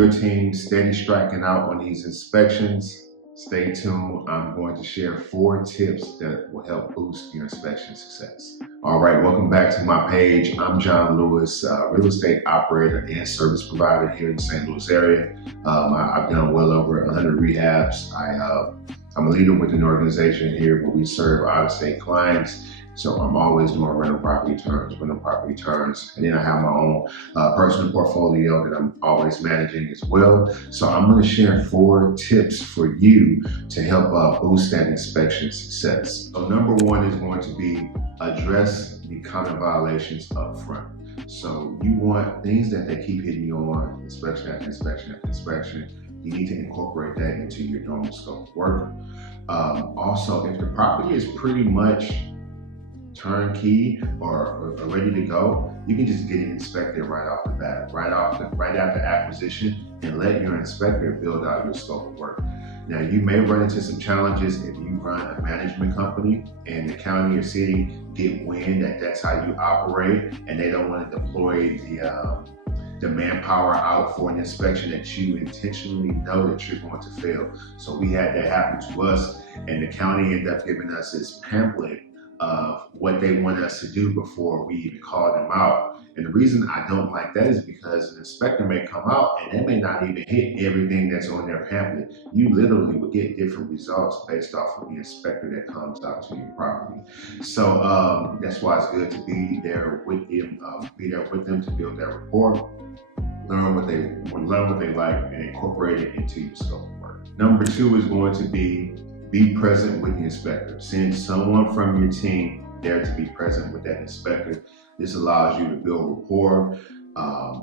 your team steady striking out on these inspections, stay tuned. I'm going to share 4 tips that will help boost your inspection success. All right, welcome back to my page. I'm John Lewis, real estate operator and service provider here in the St. Louis area. I've done well over 100 rehabs. I'm a leader with an organization here where we serve out-of-state clients. So I'm always doing rental property turns, and then I have my own personal portfolio that I'm always managing as well. So I'm going to share 4 tips for you to help boost that inspection success. So number 1 is going to be address the counter violations up front. So you want things that they keep hitting you on, inspection after inspection after inspection. You need to incorporate that into your normal scope of work. Also, if the property is pretty much turnkey or ready to go, you can just get it inspected right off the bat, right after acquisition, and let your inspector build out your scope of work. Now, you may run into some challenges if you run a management company and the county or city get wind that that's how you operate, and they don't want to deploy the manpower out for an inspection that you intentionally know that you're going to fail. So we had that happen to us, and the county ended up giving us this pamphlet of what they want us to do before we even call them out. And the reason I don't like that is because an inspector may come out and they may not even hit everything that's on their pamphlet. You literally would get different results based off of the inspector that comes out to your property. So that's why it's good to be there with them, to build that rapport, learn what they like, and incorporate it into your scope of work. Number 2 is going to be present with the inspector. Send someone from your team there to be present with that inspector. This allows you to build rapport.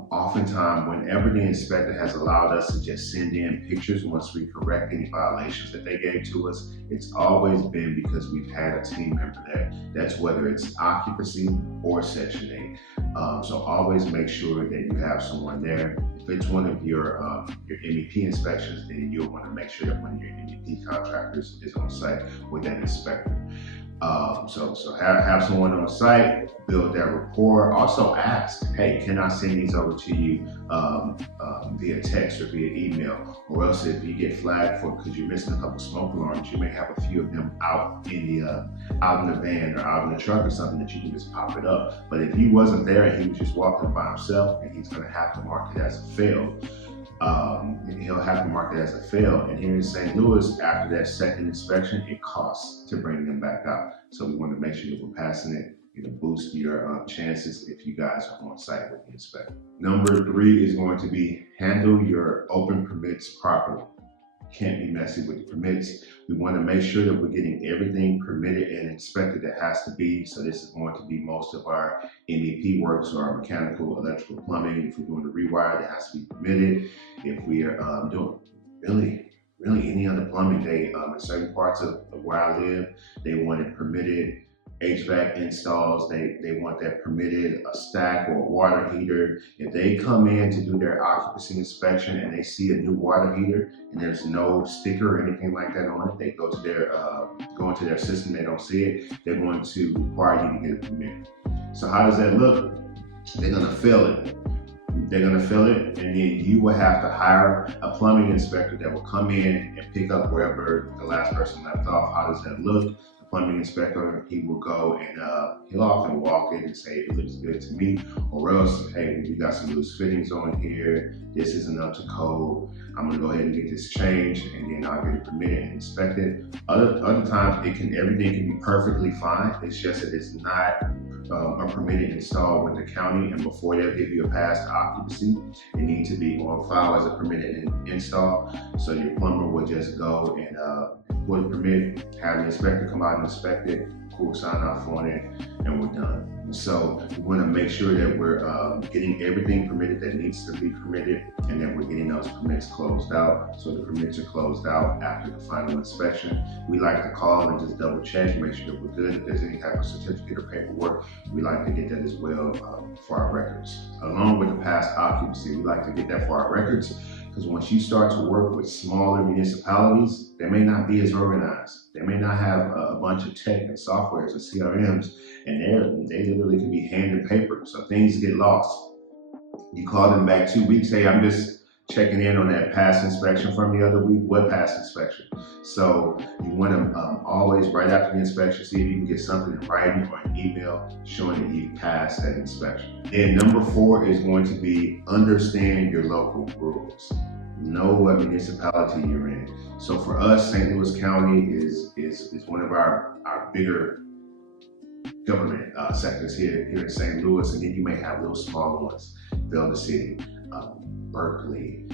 Oftentimes, whenever the inspector has allowed us to just send in pictures once we correct any violations that they gave to us, it's always been because we've had a team member there. That's whether it's occupancy or Section 8. So always make sure that you have someone there. If it's one of your MEP inspections, then you'll want to make sure that one of your MEP contractors is on site with that inspector. So have someone on site, build that rapport. Also ask, hey, can I send these over to you via text or via email? Or else if you get flagged for because you're missing a couple smoke alarms, you may have a few of them out in the van or out in the truck or something that you can just pop it up. But if he wasn't there and he was just walking by himself, and he's going to have to mark it as a fail. He'll have to mark it as a fail. And here in St. Louis, after that second inspection, it costs to bring them back out. So we want to make sure that we're passing it. It'll boost your chances if you guys are on site with the inspector. Number 3 is going to be handle your open permits properly. Can't be messy with the permits. We want to make sure that we're getting everything permitted and inspected that has to be. So this is going to be most of our MEP work, so our mechanical, electrical, plumbing. If we're doing the rewire, that has to be permitted. If we are doing really any other plumbing, in certain parts of where I live, they want it permitted. HVAC installs, they want that permitted, a stack or a water heater. If they come in to do their occupancy inspection and they see a new water heater and there's no sticker or anything like that on it, they go into their system, they don't see it, they're going to require you to get a permit. So how does that look? They're gonna fill it. And then you will have to hire a plumbing inspector that will come in and pick up wherever the last person left off. How does that look? Plumbing inspector, he will go and he'll often walk in and say, it looks good to me, or else, hey, we got some loose fittings on here, this isn't up to code, I'm gonna go ahead and get this changed, and then I'll get it permitted and inspected. Other times, everything can be perfectly fine, it's just that it's not a permitted install with the county, and before they'll give you a pass to occupancy, it needs to be on file as a permitted install. So your plumber will just go and put a permit, have the inspector come out and inspect it, cool, sign off on it, and we're done. And so we want to make sure that we're getting everything permitted that needs to be permitted, and that we're getting those permits closed out. So the permits are closed out after the final inspection. We like to call and just double check, make sure that we're good. If there's any type of certificate or paperwork, we like to get that as well for our records. Along with the past occupancy, we like to get that for our records, because once you start to work with smaller municipalities, they may not be as organized. They may not have a bunch of tech and softwares or CRMs, and they literally can be hand and paper, so things get lost. You call them back 2 weeks, hey, I'm just checking in on that past inspection from the other week. What past inspection? So you want to always, right after the inspection, see if you can get something in writing or an email showing that you passed that inspection. And number 4 is going to be understand your local rules. Know what municipality you're in. So for us, St. Louis County is one of our bigger government sectors here in St. Louis, and then you may have little smaller ones, Delta City, Berkeley,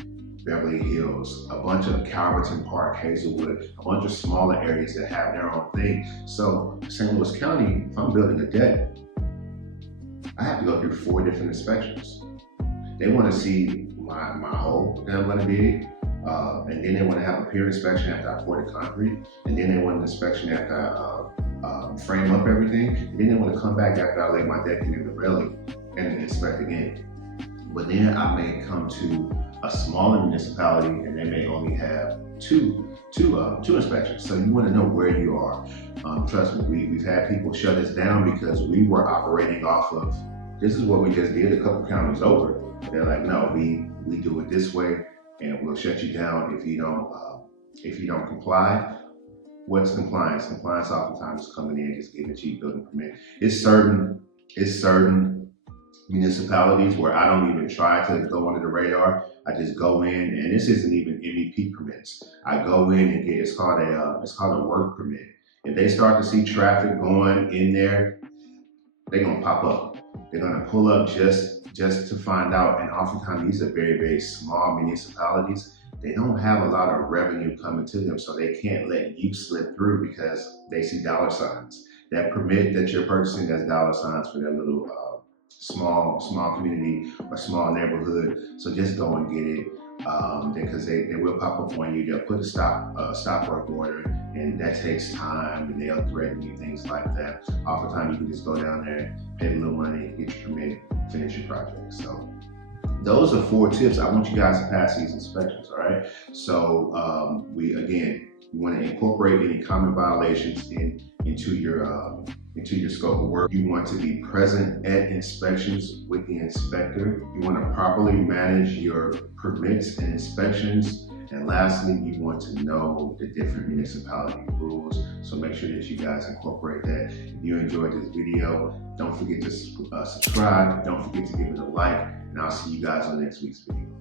Beverly Hills, a bunch of Calverton Park, Hazelwood, a bunch of smaller areas that have their own thing. So St. Louis County, if I'm building a deck, I have to go through 4 different inspections. They want to see my hole that I'm going to dig, and then they want to have a peer inspection after I pour the concrete, and then they want an inspection after I frame up everything, and then they want to come back after I lay my decking in the railing and inspect again. But then I may come to a smaller municipality and they may only have two inspections. So you want to know where you are. Trust me, we've had people shut us down because we were operating off of, this is what we just did a couple counties over. They're like, no, we do it this way, and we'll shut you down if you don't comply. What's compliance? Compliance oftentimes is coming in just giving a cheap building permit. It's certain municipalities where I don't even try to go under the radar. I just go in, and this isn't even MEP permits. I go in and get, it's called a work permit. If they start to see traffic going in there, they're gonna pop up. They're gonna pull up just to find out. And oftentimes these are very, very small municipalities. They don't have a lot of revenue coming to them, so they can't let you slip through because they see dollar signs. That permit that you're purchasing, that's dollar signs for that little small community or small neighborhood. So just go and get it, because they will pop up on you. They'll put a stop work order, and that takes time, and they'll threaten you, things like that. Oftentimes you can just go down there, pay a little money, get your permit, finish your project. So those are 4 tips. I want you guys to pass these inspections, all right? So we want to incorporate any common violations into your scope of work. You want to be present at inspections with the inspector. You want to properly manage your permits and inspections. And lastly, you want to know the different municipality rules. So make sure that you guys incorporate that. If you enjoyed this video, don't forget to subscribe. Don't forget to give it a like. And I'll see you guys on next week's video.